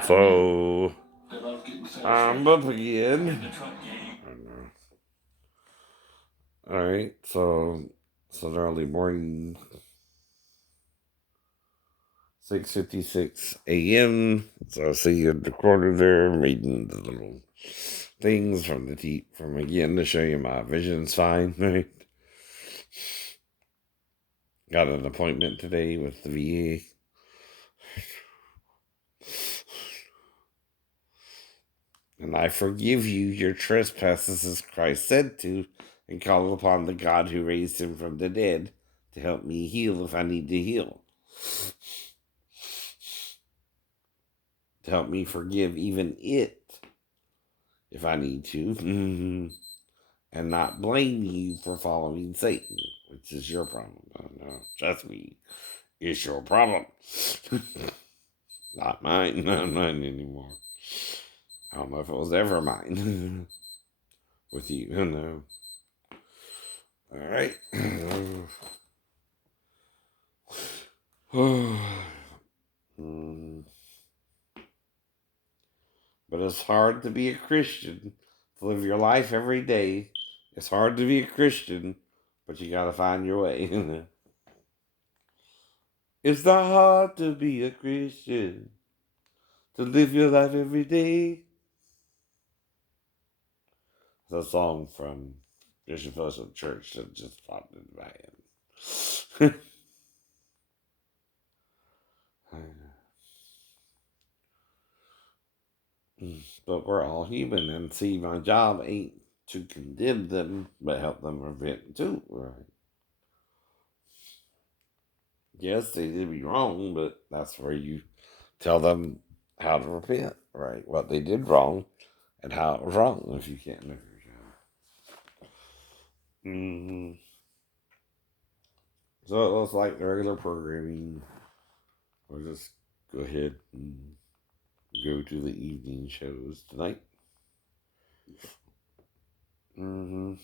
So I'm up again. All right, so it's an early morning, 6:56 a.m. So I see you in the corner there, reading the little things from from again to show you my vision's fine. Right? Got an appointment today with the VA. And I forgive you your trespasses, as Christ said to, and call upon the God who raised him from the dead to help me heal if I need to heal. To help me forgive even it if I need to. And not blame you for following Satan, which is your problem. No, trust me, it's your problem. Not mine. Not mine anymore. I don't know if it was ever mine with you. No. All right. But it's hard to be a Christian, to live your life every day. It's hard to be a Christian, but you gotta find your way. It's not hard to be a Christian, to live your life every day. It's a song from Christian Fellowship Church that just popped in my head. But we're all human, and see, my job ain't to condemn them, but help them repent too, right? Yes, they did me wrong, but that's where you tell them how to repent, right? What they did wrong and how it was wrong if you can't know your job. So it looks like the regular programming. We'll just go ahead and go to the evening shows tonight. Mm-hmm.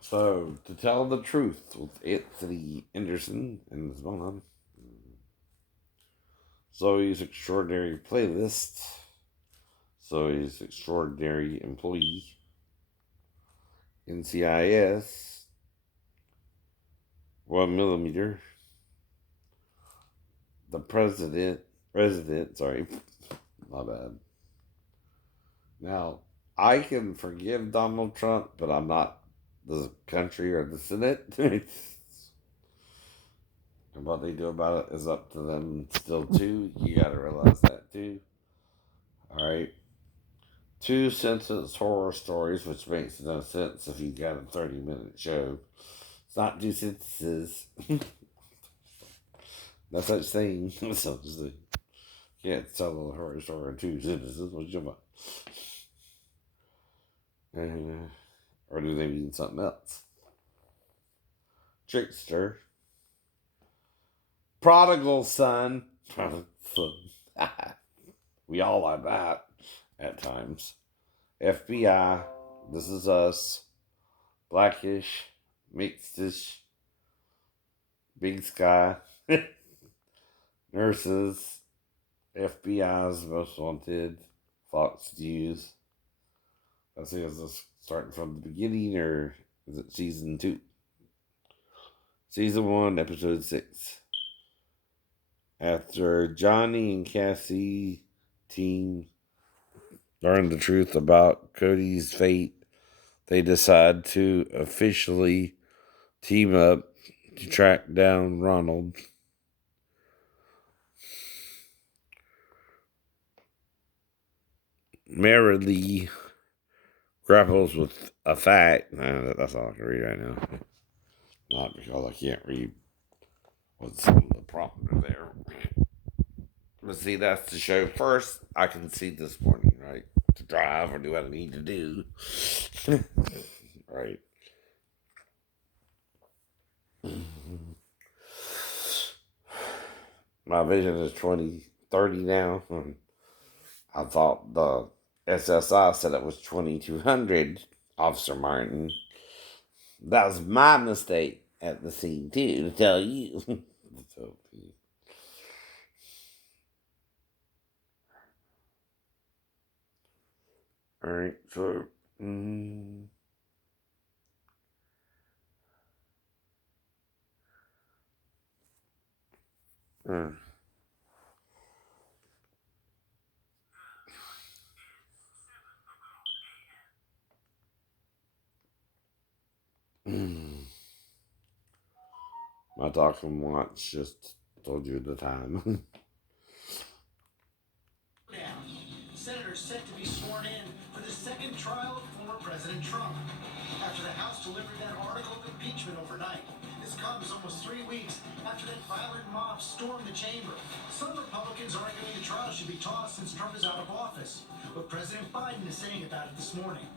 So, to tell the truth with Anthony Anderson and his mom, Zoe's Extraordinary Playlist, Zoe's Extraordinary Employee, NCIS, 1mm, the resident, sorry, my bad. Now, I can forgive Donald Trump, but I'm not the country or the Senate. And what they do about it is up to them still, too. You gotta realize that, too. Alright. 2 sentence horror stories, which makes no sense if you got a 30-minute show. It's not 2 sentences. No such thing. No such thing. Can't tell a horror story in 2 sentences. What you about? Or do they mean something else? Trickster. Prodigal son. Prodigal son. We all like that at times. FBI. This is us. Blackish. Mixedish. Big Sky. Nurses. FBI's Most Wanted. Fox News. I see, is this starting from the beginning or is it season 2? Season 1, episode 6. After Johnny and Cassie team learn the truth about Cody's fate, they decide to officially team up to track down Ronald. Merrily grapples with a fact. That's all I can read right now. Not because I can't read what's some of the prompter there. But see, that's the show. First, I can see this morning, right? To drive or do what I need to do. Right. My vision is 2030 now. I thought the SSI said it was 2200, Officer Martin. That was my mistake at the scene too, to tell you. So, all right, so. Mm, mm, mm. My talking watch just told you the time. Senators set to be sworn in for the second trial of former President Trump. After the House delivered that article of impeachment overnight, this comes almost 3 weeks after that violent mob stormed the chamber. Some Republicans arguing the trial should be tossed since Trump is out of office. What President Biden is saying about it this morning.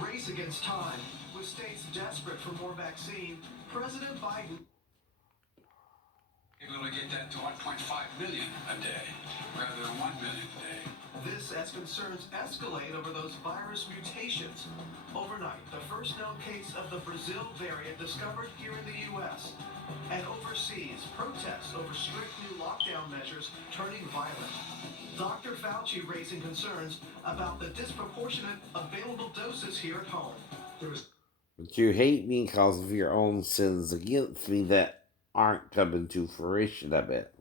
Race against time. With states desperate for more vaccine, President Biden able to get that to 1.5 million a day rather than 1 million a day. This as concerns escalate over those virus mutations. Overnight, the first known case of the Brazil variant discovered here in the U.S. And overseas, protests over strict new lockdown measures turning violent. Dr. Fauci raising concerns about the disproportionate available doses here at home. But you hate me because of your own sins against me that aren't coming to fruition, I bet.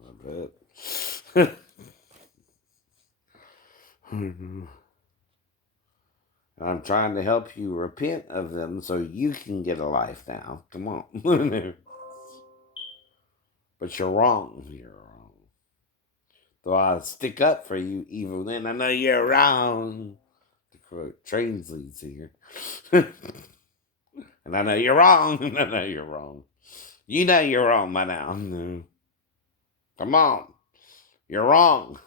I'm trying to help you repent of them so you can get a life now. Come on. But you're wrong. You're wrong. Though I stick up for you even when I know you're wrong. To quote Train's lead singer. And I know you're wrong. And I know you're wrong. You know you're wrong by now. Come on. You're wrong.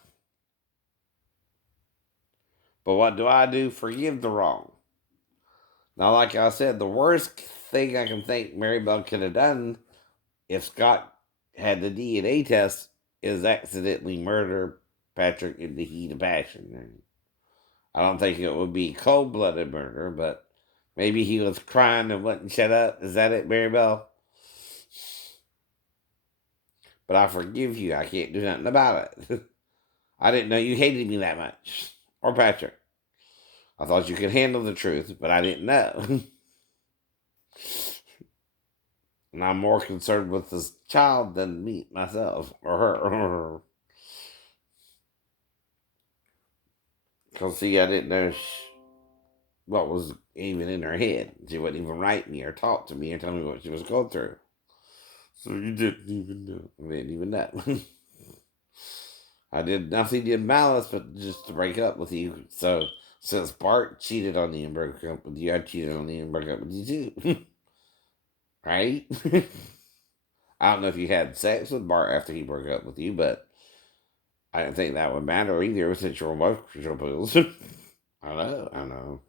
But what do I do? Forgive the wrong. Now, like I said, the worst thing I can think Mary Bell could have done if Scott had the DNA test is accidentally murder Patrick in the heat of passion. I don't think it would be cold blooded murder, but maybe he was crying and wouldn't shut up. Is that it, Mary Bell? But I forgive you. I can't do nothing about it. I didn't know you hated me that much. Or Patrick. I thought you could handle the truth, but I didn't know. And I'm more concerned with this child than me, myself, or her. Because, see, I didn't know what was even in her head. She wouldn't even write me or talk to me or tell me what she was going through. So you didn't even know. I didn't even know. I did nothing in malice but just to break up with you. So since Bart cheated on you and broke up with you, I cheated on you and broke up with you too. Right? I don't know if you had sex with Bart after he broke up with you, but I didn't think that would matter either since you're on both control pills. I know.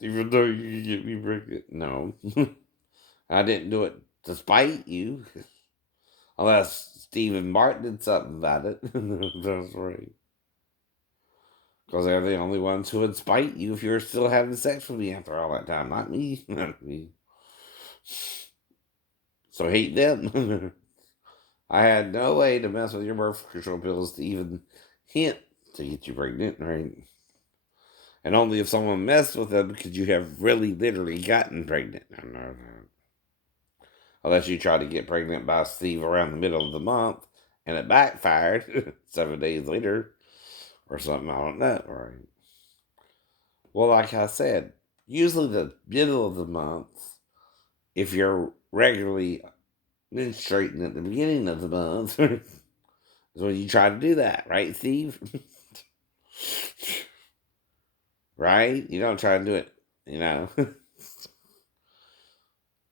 Even though you get me pregnant, no. I didn't do it to spite you. Unless Stephen Martin did something about it. That's right. Because they're the only ones who would spite you if you were still having sex with me after all that time. Not me. Not me. So hate them. I had no way to mess with your birth control pills to even hint to get you pregnant, right? And only if someone messed with them could you have really literally gotten pregnant. No. Unless you tried to get pregnant by Steve around the middle of the month and it backfired 7 days later or something. I don't know, right? Well, like I said, usually the middle of the month, if you're regularly menstruating at the beginning of the month, is when you try to do that, right, Steve? Right? You don't try to do it, you know,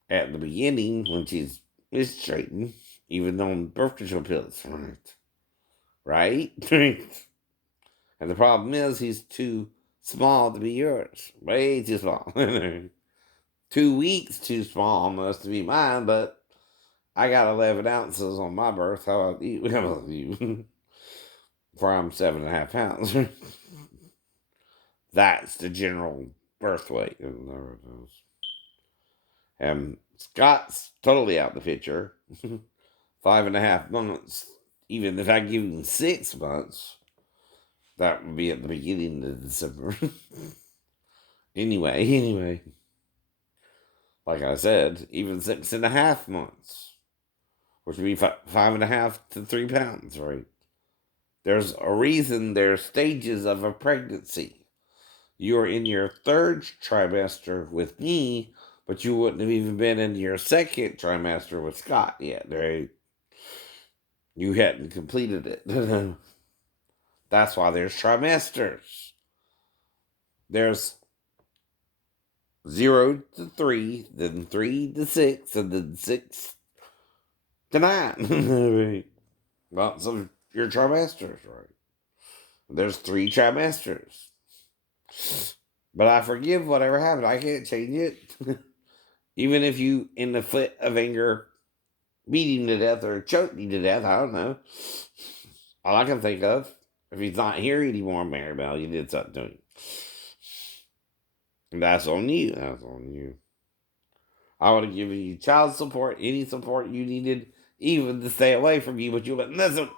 at the beginning when she's menstruating, even on birth control pills, right? And the problem is he's too small to be yours. Way too small. 2 weeks too small almost to be mine, but I got 11 ounces on my birth. How about you? How about you? For I'm 7.5 pounds. That's the general birth weight. And Scott's totally out the picture. 5.5 months. Even if I give him 6 months, that would be at the beginning of December. anyway, like I said, even 6.5 months, which would be 5.5 to 3 pounds, right? There's a reason there's stages of a pregnancy. You're in your 3rd trimester with me, but you wouldn't have even been in your 2nd trimester with Scott yet, right? You hadn't completed it. That's why there's trimesters. There's 0 to 3, then 3 to 6, and then 6 to 9. Lots of your trimesters, right? There's 3 trimesters. But I forgive whatever happened. I can't change it. Even if you, in the fit of anger, beat him to death or choke me to death, I don't know. All I can think of, if he's not here anymore, Maribel, you did something to him. And that's on you. That's on you. I would have given you child support, any support you needed, even to stay away from you, but you went, listen,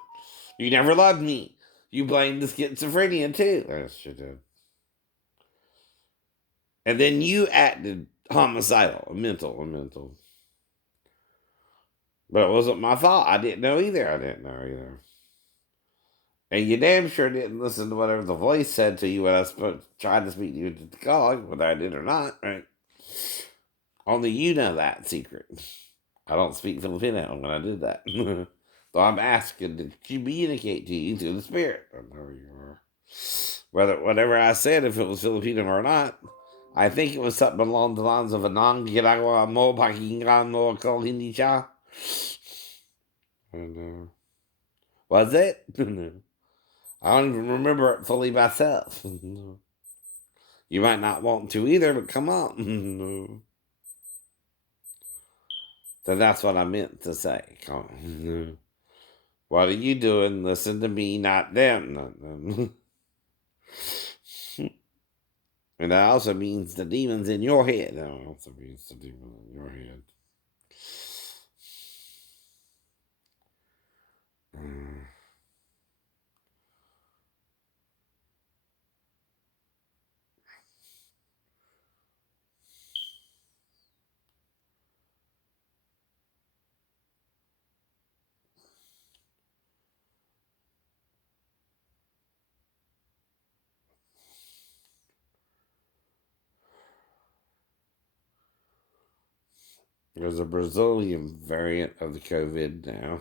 you never loved me. You blamed the schizophrenia too. Yes, you did. And then you acted homicidal, mental. But it wasn't my fault. I didn't know either. And you damn sure didn't listen to whatever the voice said to you when I tried to speak to you at the Tagalog, whether I did or not, right? Only you know that secret. I don't speak Filipino when I did that. So I'm asking to communicate to you through the spirit. I know you are. Whatever I said, if it was Filipino or not, I think it was something along the lines of Anong ginagawa mo, pakinggan mo ako, hindi siya. And, was it? I don't even remember it fully myself. You might not want to either, but come on. So that's what I meant to say. What are you doing? Listen to me, not them. And that also means the demons in your head. That also means the demons in your head. There's a Brazilian variant of the COVID now.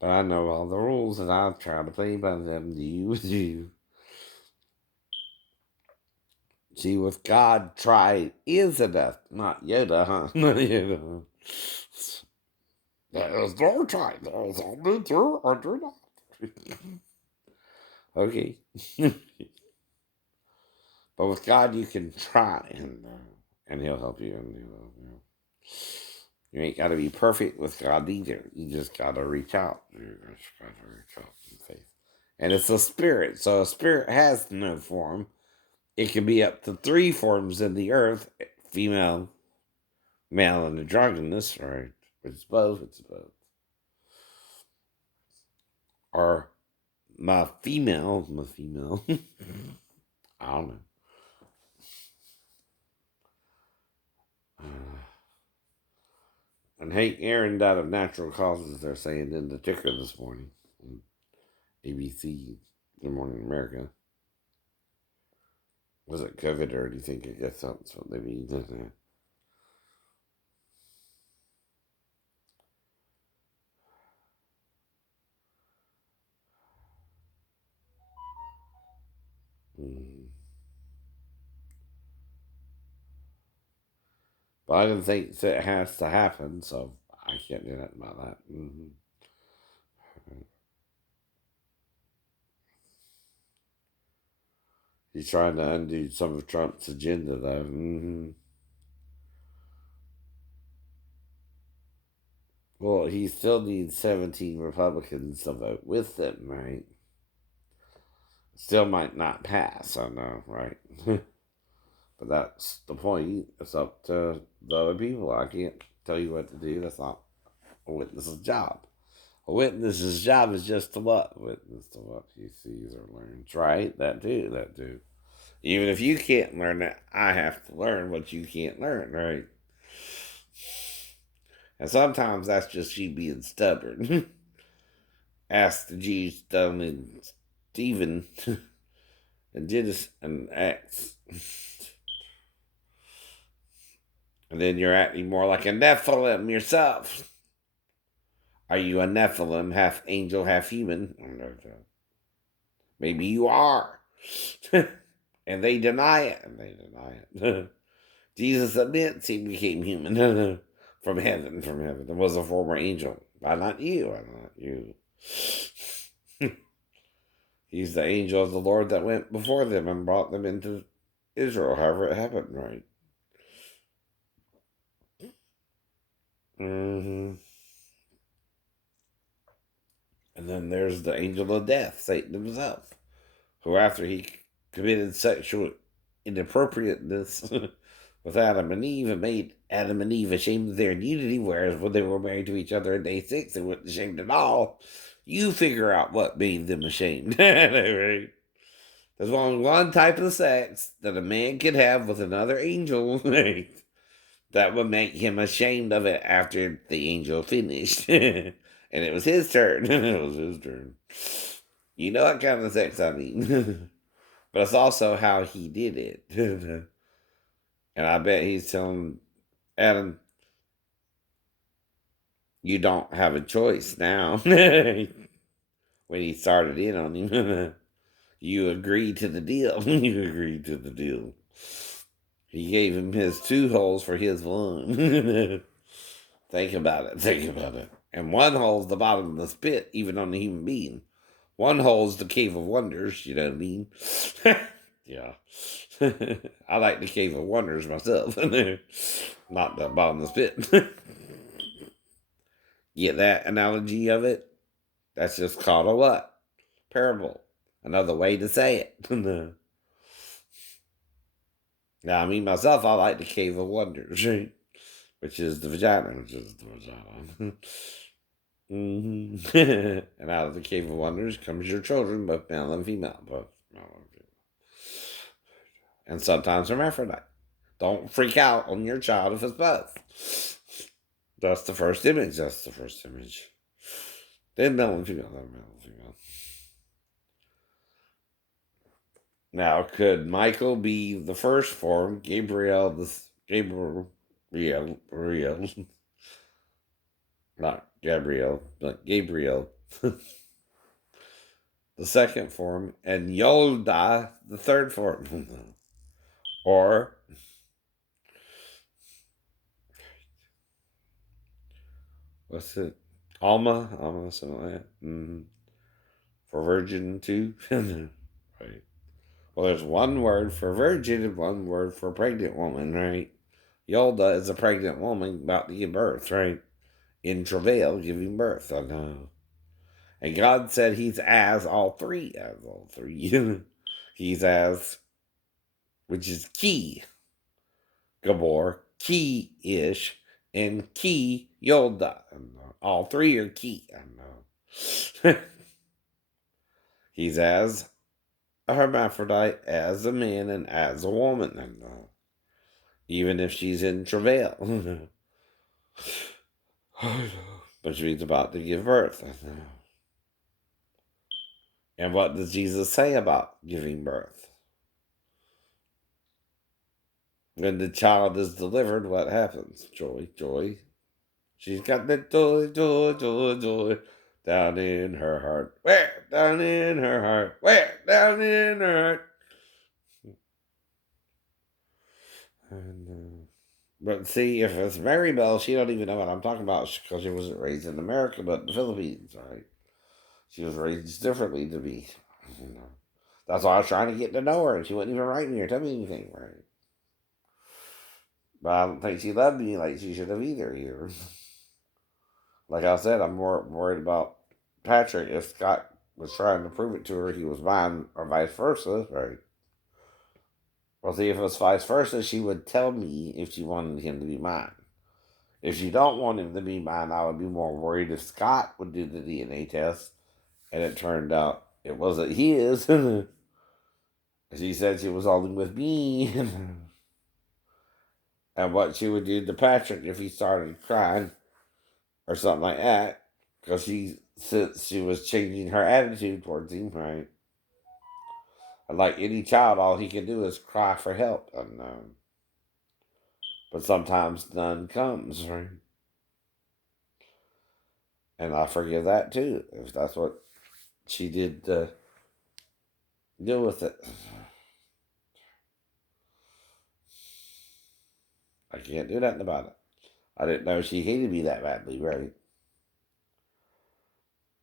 But I know all the rules and I try to play by them. Do you? See, with God, try is enough. Not Yoda, huh? Not Yoda. There is no try. There is only do or do not. Okay. But with God, you can try, and He'll help you. And He'll help you. You ain't got to be perfect with God either. You just got to reach out. You just got to reach out in faith. And it's a spirit. So a spirit has no form. It can be up to 3 forms in the earth: female, male, and androgynous, right? It's both. Or my female. I don't know. And Hank Aaron died of natural causes, they're saying in the ticker this morning. ABC, Good Morning America. Was it COVID or do you think it gets that's what they mean? But I didn't think it has to happen, so I can't do nothing about that. He's trying to undo some of Trump's agenda, though. Well, he still needs 17 Republicans to vote with them, right? Still might not pass, I know, right? But that's the point. It's up to the other people. I can't tell you what to do. That's not a witness's job. A witness's job is just to what? Witness to what he sees or learns, right? That too, that too. Even if you can't learn it, I have to learn what you can't learn, right? And sometimes that's just you being stubborn. Ask the Jews done in Stephen and Genesis and Acts. And then you're acting more like a Nephilim yourself. Are you a Nephilim, half angel, half human? Maybe you are. And they deny it. And they deny it. Jesus admits he became human from heaven, and was a former angel. But not you, I'm not you. He's the angel of the Lord that went before them and brought them into Israel, however it happened, right? Mm-hmm. And then there's the angel of death, Satan himself, who after he committed sexual inappropriateness with Adam and Eve and made Adam and Eve ashamed of their nudity, whereas when they were married to each other in day 6, they weren't ashamed at all. You figure out what made them ashamed. Right? There's only one type of sex that a man can have with another angel that would make him ashamed of it after the angel finished. And it was his turn. It was his turn. You know what kind of sex I mean. But it's also how he did it. And I bet he's telling Adam, you don't have a choice now. When he started in on him. You agreed to the deal. You agreed to the deal. He gave him his 2 holes for his 1. Think about it. Think about it. And 1 hole's the bottom of the spit, even on a human being. 1 hole's the Cave of Wonders, you know what I mean? Yeah. I like the Cave of Wonders myself. Not the bottom of the spit. Get that analogy of it? That's just called a what? Parable. Another way to say it. Now, me myself, I like the Cave of Wonders, which is the vagina. Mm-hmm. And out of the Cave of Wonders comes your children, both male and female. And sometimes hermaphrodite. Don't freak out on your child if it's both. That's the first image. That's the first image. Then male and female. Then male and female. Now, could Michael be the first form? Gabriel, not Gabriel, but Gabriel, the second form, and Yolda, the third form. Or what's it? Alma, something like that. Mm-hmm. For virgin too. Right. Well, there's one word for virgin and one word for pregnant woman, right? Yolda is a pregnant woman about to give birth, right? In travail, giving birth. I know. And God said he's as all three. He's as, which is key, Gabor, key-ish, and key, Yolda. All three are key. I know. He's as a hermaphrodite, as a man, and as a woman. I know. Even if she's in travail. But she's about to give birth. I know. And what does Jesus say about giving birth? When the child is delivered, what happens? Joy, joy. She's got the joy, joy, joy, joy down in her heart. Where? Down in her heart. Where? Down in her heart. But see, if it's Mary Bell, she don't even know what I'm talking about because she wasn't raised in America, but in the Philippines, right? She was raised differently to me. That's why I was trying to get to know her, and she wouldn't even write me or tell me anything, right? But I don't think she loved me like she should have either. Like I said, I'm more worried about Patrick. If Scott was trying to prove it to her he was mine, or vice versa, right? Well, see, if it was vice versa, she would tell me if she wanted him to be mine. If she don't want him to be mine, I would be more worried if Scott would do the DNA test, and it turned out it wasn't his. She said she was only with me. And what she would do to Patrick if he started crying or something like that, because since she was changing her attitude towards him, right? And like any child, all he can do is cry for help, but sometimes none comes, right? And I forgive that too, if that's what she did to deal with it. I can't do nothing about it. I didn't know she hated me that badly, right?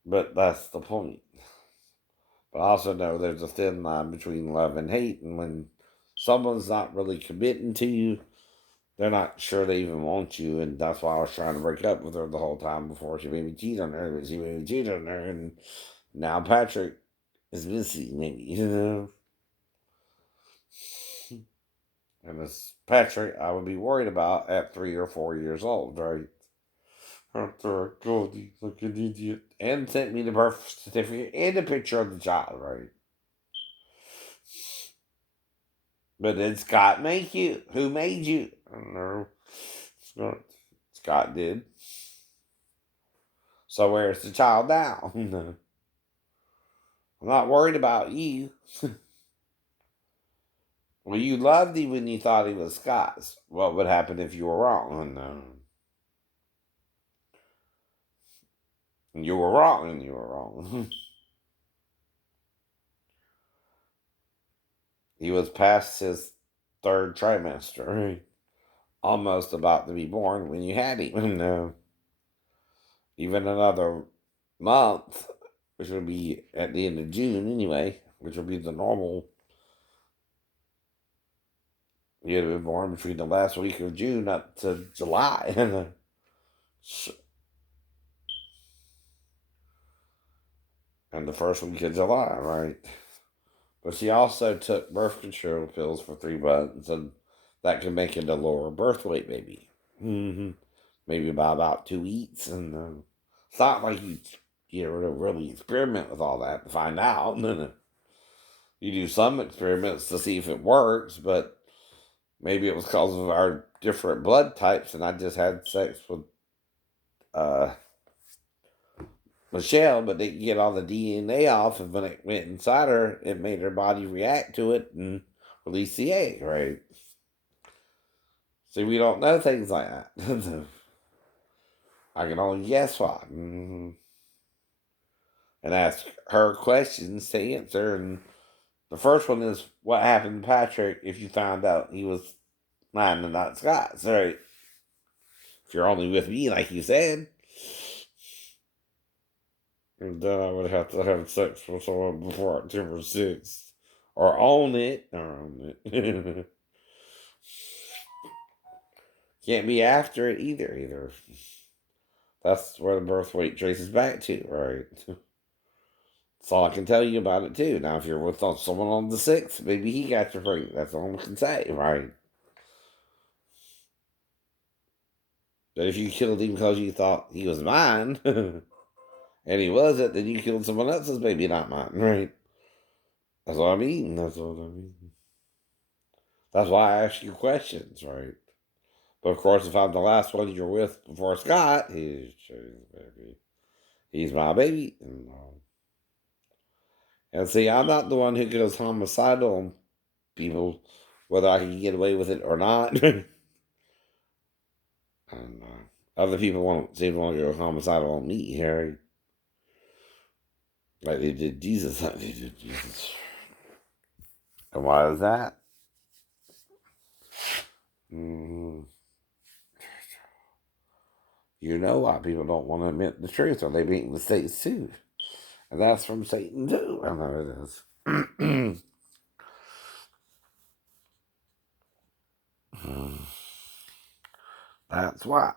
But that's the point. But I also know there's a thin line between love and hate, and when someone's not really committing to you, they're not sure they even want you, and that's why I was trying to break up with her the whole time before she made me cheat on her, but she made me cheat on her, and now Patrick is missing, maybe. And this Patrick, I would be worried about at 3 or 4 years old, right? After I told he's like an idiot. And sent me the birth certificate and a picture of the child, right? But did Scott make you? Who made you? I don't know. Scott did. So where's the child now? I'm not worried about you. Well, you loved him when you thought he was Scott's. What would happen if you were wrong? No. You were wrong and you were wrong. He was past his third trimester, almost about to be born when you had him. No. Even another month, which would be at the end of June anyway, which would be the normal. You'd have been born between the last week of June up to July. And the first week of July, right? But she also took birth control pills for 3 months, and that can make it a lower birth weight, maybe. Maybe by about 2 weeks. And it's not like you really experiment with all that to find out. You do some experiments to see if it works, but maybe it was because of our different blood types, and I just had sex with uh, Michelle, but didn't get all the DNA off, and when it went inside her, it made her body react to it and release the egg, right? See, we don't know things like that. I can only guess why. And ask her questions to answer. And the first one is, what happened to Patrick if you found out he was mine and not Scott's, right? If you're only with me, like you said. And then I would have to have sex with someone before October 6th. Or own it. Can't be after it either. That's where the birth weight traces back to, right? That's all I can tell you about it, too. Now, if you're with someone on the 6th, maybe he got your freak. That's all I can say, right? But if you killed him because you thought he was mine, and he wasn't, then you killed someone else's baby, not mine, right? That's what I mean. That's why I ask you questions, right? But of course, if I'm the last one you're with before Scott, he's my baby. And see, I'm not the one who goes homicidal on people, whether I can get away with it or not. And other people won't seem to want to go homicidal on me, Harry. Like they did Jesus. Like they did Jesus. And why is that? You know why people don't want to admit the truth, or they make mistakes too. And that's from Satan too. I know it is. That's why.